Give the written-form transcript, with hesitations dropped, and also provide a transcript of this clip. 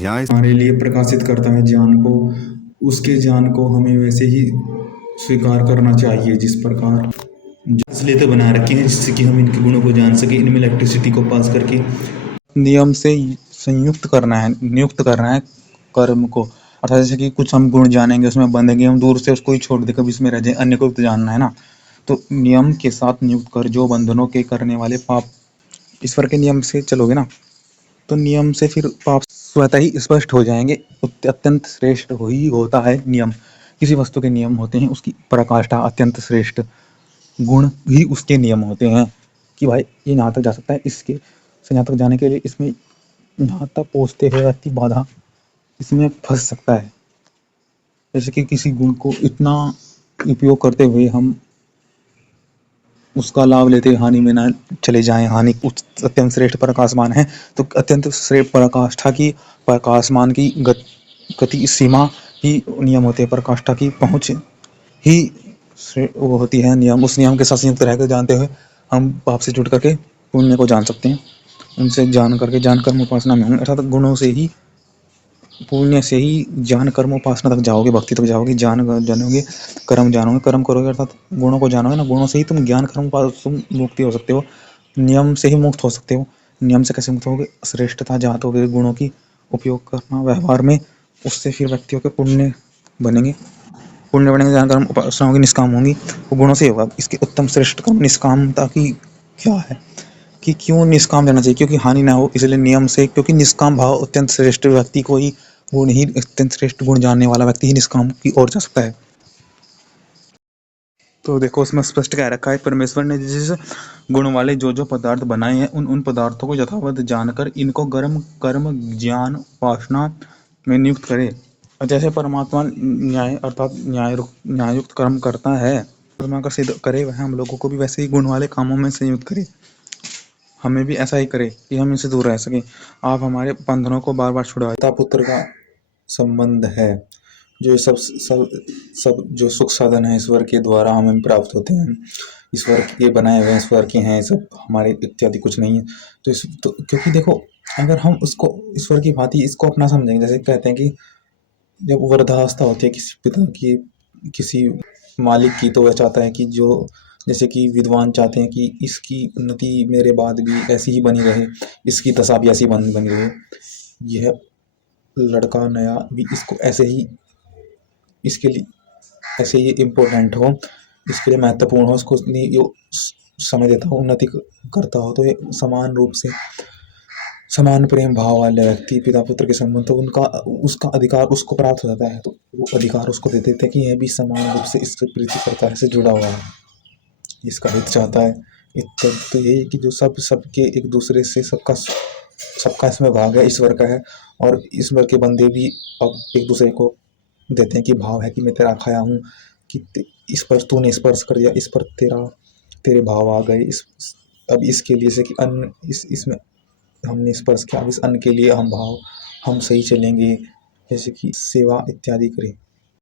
यहाँ हमारे लिए प्रकाशित करता है ज्ञान को, उसके ज्ञान को हमें वैसे ही स्वीकार करना चाहिए जिस प्रकार इसलिए तो बना रखे हैं, जिससे कि हम इनके गुणों को जान सके, इनमें इलेक्ट्रिसिटी को पास करके नियम से संयुक्त करना है, नियुक्त करना है कर्म को। अर्थात जैसे कि कुछ हम गुण जानेंगे, उसमें बंधेंगे, हम दूर से उसको ही छोड़ दे, कभी इसमें रह जाए, अन्य को भी तो जानना है ना। तो नियम के साथ नियुक्त कर जो बंधनों के करने वाले पाप, ईश्वर के नियम से चलोगे ना तो नियम से फिर पाप स्वतः ही स्पष्ट हो जाएंगे। अत्यंत श्रेष्ठ ही होता है नियम, किसी वस्तु के नियम होते हैं उसकी पराकाष्ठा अत्यंत श्रेष्ठ, गुण ही उसके नियम होते हैं कि भाई ये यहाँ तक जा सकता है, इसके से यहाँ तक जाने के लिए इसमें यहाँ तक पहुँचते हुए व्यक्ति बाधा इसमें फंस सकता है। जैसे कि किसी गुण को इतना उपयोग करते हुए हम उसका लाभ लेते हानि में ना चले जाएं, हानि अत्यंत श्रेष्ठ प्रकाशमान है तो अत्यंत श्रेष्ठ पराकाष्ठा की, प्रकाशमान की गति सीमा ही नियम होते हैं, पराकाष्ठा की पहुँच ही वो होती है नियम। उस नियम के साथ संयुक्त रहकर जानते हुए हम पाप से जुड़ करके पुण्य को जान सकते हैं, उनसे जान करके जान कर्म उपासना में होंगे, अर्थात गुणों से ही, पुण्य से ही ज्ञान कर्म उपासना तक जाओगे, भक्ति तक जाओगे, ज्ञान जानोगे, कर्म जानोगे, कर्म करोगे अर्थात गुणों को जानोगे ना, गुणों से ही तुम ज्ञान कर्म तुम मुक्ति हो सकते हो, नियम से ही मुक्त हो सकते हो। नियम से कैसे मुक्त होगे? श्रेष्ठता जात होगे गुणों की उपयोग करना व्यवहार में, उससे फिर व्यक्तियों के पुण्य बनेंगे, पुण्य बनेंगे, ज्ञान कर्म उपासना होगी, निष्काम होंगी, वो गुणों से होगा। इसके उत्तम श्रेष्ठ कर्म निष्कामता की क्या है कि क्यों निष्काम रहना चाहिए, क्योंकि हानि ना हो इसलिए नियम से, क्योंकि निष्काम भाव अत्यंत श्रेष्ठ व्यक्ति को ही, गुण ही अत्यंत श्रेष्ठ गुण जानने वाला व्यक्ति ही निष्काम की ओर जा सकता है। तो देखो उसमें स्पष्ट कह रखा है, परमेश्वर ने जिस गुण वाले जो जो पदार्थ बनाए हैं उन उन पदार्थों को यथावत जानकर इनको कर्म कर्म ज्ञान उपासना में नियुक्त करे। और जैसे परमात्मा न्याय अर्थात न्यायुक्त कर्म करता है, परमात्मा का सिद्ध करे, वह हम लोगों को भी वैसे ही गुण वाले कामों में संयुक्त करे, हमें भी ऐसा ही करे कि हम इनसे दूर रह सकें। आप हमारे बंधनों को बार बार छुड़ाए। पिता पुत्र का संबंध है, जो सब जो सुख साधन है ईश्वर के द्वारा हमें प्राप्त होते हैं, ईश्वर के बनाए हुए ईश्वर के हैं, सब हमारे इत्यादि कुछ नहीं है। तो क्योंकि देखो अगर हम उसको ईश्वर की भांति इसको अपना समझेंगे, जैसे कहते हैं कि जब वृद्धावस्था होती है किसी पिता की, किसी मालिक की, तो वह चाहता है कि जो जैसे कि विद्वान चाहते हैं कि इसकी उन्नति मेरे बाद भी ऐसी ही बनी रहे, इसकी दशा भी ऐसी बनी रहे, यह लड़का नया भी इसको ऐसे ही, इसके लिए ऐसे ही इम्पोर्टेंट हो, इसके लिए महत्वपूर्ण हो, उसको समय देता हो, उन्नति करता हो, तो ये समान रूप से समान प्रेम भाव वाले व्यक्ति पिता पुत्र के संबंध, तो उनका उसका अधिकार उसको प्राप्त हो जाता है, तो वो अधिकार उसको दे देते हैं कि यह भी समान रूप से इससे प्रीति करता है, इससे जुड़ा हुआ है, इसका हित चाहता है। तो यही कि जो सबके एक दूसरे से सबका सबका इसमें भाग है, ईश्वर का है, और ईश्वर के बंदे भी अब एक दूसरे को देते हैं कि भाव है कि मैं तेरा खाया हूँ, कि इस पर तूने स्पर्श कर दिया, इस पर तेरे भाव आ गए, अब इसके लिए से कि अन्न इसमें हमने स्पर्श किया, अब इस अन्न के लिए हम सही चलेंगे, जैसे कि सेवा इत्यादि करें।